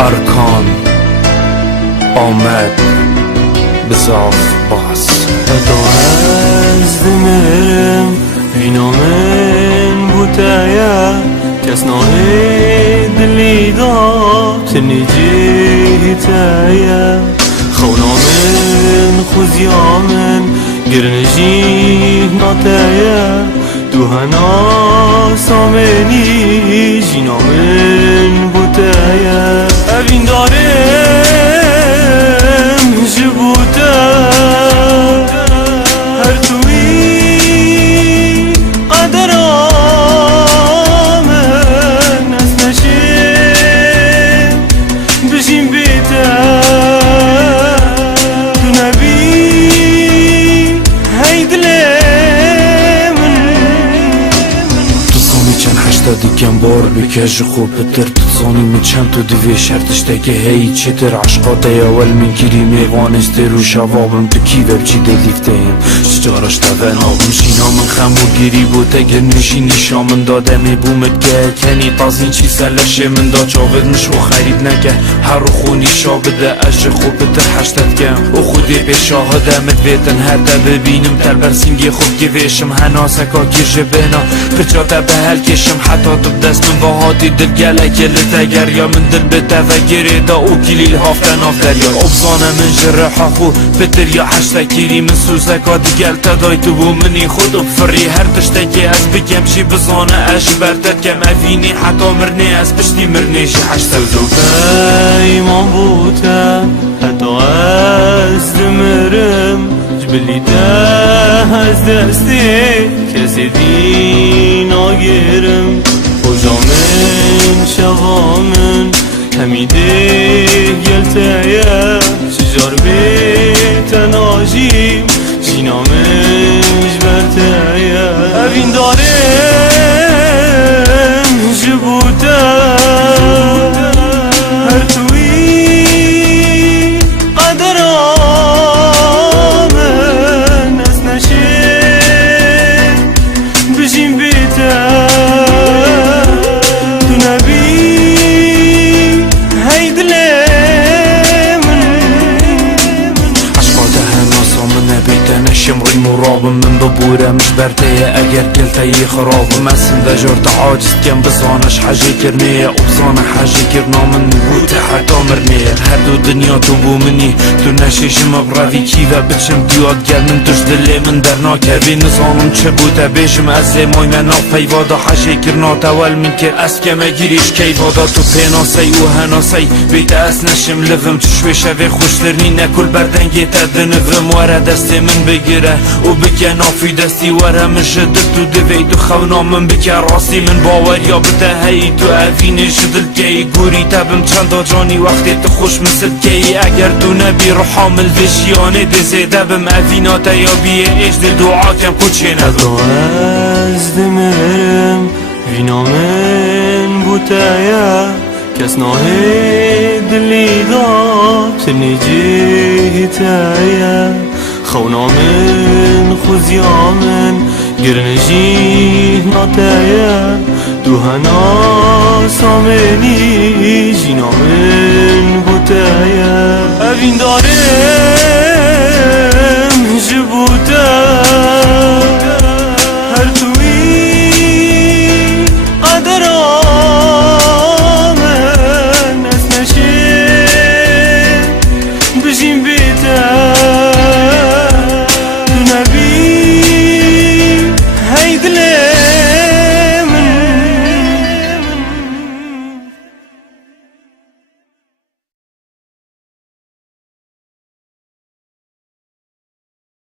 ارکان آمد بزاف باز حتی از دمرم اینا من بوتایا کس ناهی دلی داد نجی تایا خونا من خوزیا من گرنجی ناتایا دوهنا سامنی جینا من بوتایا اوین دارم جبوتا هر توی قدر آمن از نشیم بشیم بیتا تو نبی هیدله دیگم بار بکش خوب بتر تصانی من چند تو دوی شرطش تکه هی چتر عشقات اول من گیری میوانسته رو شوابم تو کی وب چی دلیفتیم شجارش تاون آبم شینا من خمو گیری بود اگر نشینی شامن دادم بومت که کنی تازین چی سلشه من دا چاود مشو خرید نکه هر خونی شابده اش خوب بتر حشتت کم و خودی پیشاهدمت بیتن هر دا ببینم تل برسینگی خوب گویشم هناسکا گیرجه بنا پچاته به هل کشم حتی تو بدست من باهاتی دل گلکه لتگر یا من دل بته و گره دا او کلیل هافتن آف دریا ابزانه من جرحا خو بتر یا حشتا کیری من سوزکا دیگل تدای تو بو منی خود بفری هر تشتکی از بکم شی بزانه اش برتد کم افینی حتی مرنه از پشتی مرنه شی حشتا زوفا ایمان بوتا حتی از دمرم جبلی ده از دستی کسی دین آگیرم خوزامن شوامن همیده گلتایا شجار بیتن آجیم جینامن جبرتایا اوین دارم جبوتا هر توی قدر آمن از نشیم بشیم بیتا شمري مرابم من ببورة مش برتاية اگر قلتاي خرابم اسم دا جرت عاجز كان بزانش حاجة كرنية وبزانا حاجة كرنا من بوتا حتى مرنية هردو دنيا توبو مني تو نشيشم برافي كيفا بتشم ديوات قال من توش دلي من درنا كابي نظامم چبوتا بيشم ازي موي منا فيوادا حاجة كرنا تول من كر اسكما گيريش كيوادا تو بيناسي و هناسي بيت اس نشم لفم تشوي شوي خوشترني نكل بردنگي تدنفم ورا دستي من بگیره و بکه نافی دستی وره من شدد تو دوی تو خونا من بکه راستی من باور یا بده هی تو اوینه شدل که گوری تبم چند جانی وقتی تو خوش مثل که اگر تو نبی رو حامل وشیانه دزیده بم اوینات یا بیه اجد دعا کم کچه ندو از دمرم وینا من بوتایا کس ناهی دلی داد نجی تایا خونا من خوزیا من گرنجی ناتایا دوهنا سامنی جینا من بوتایا اوین داره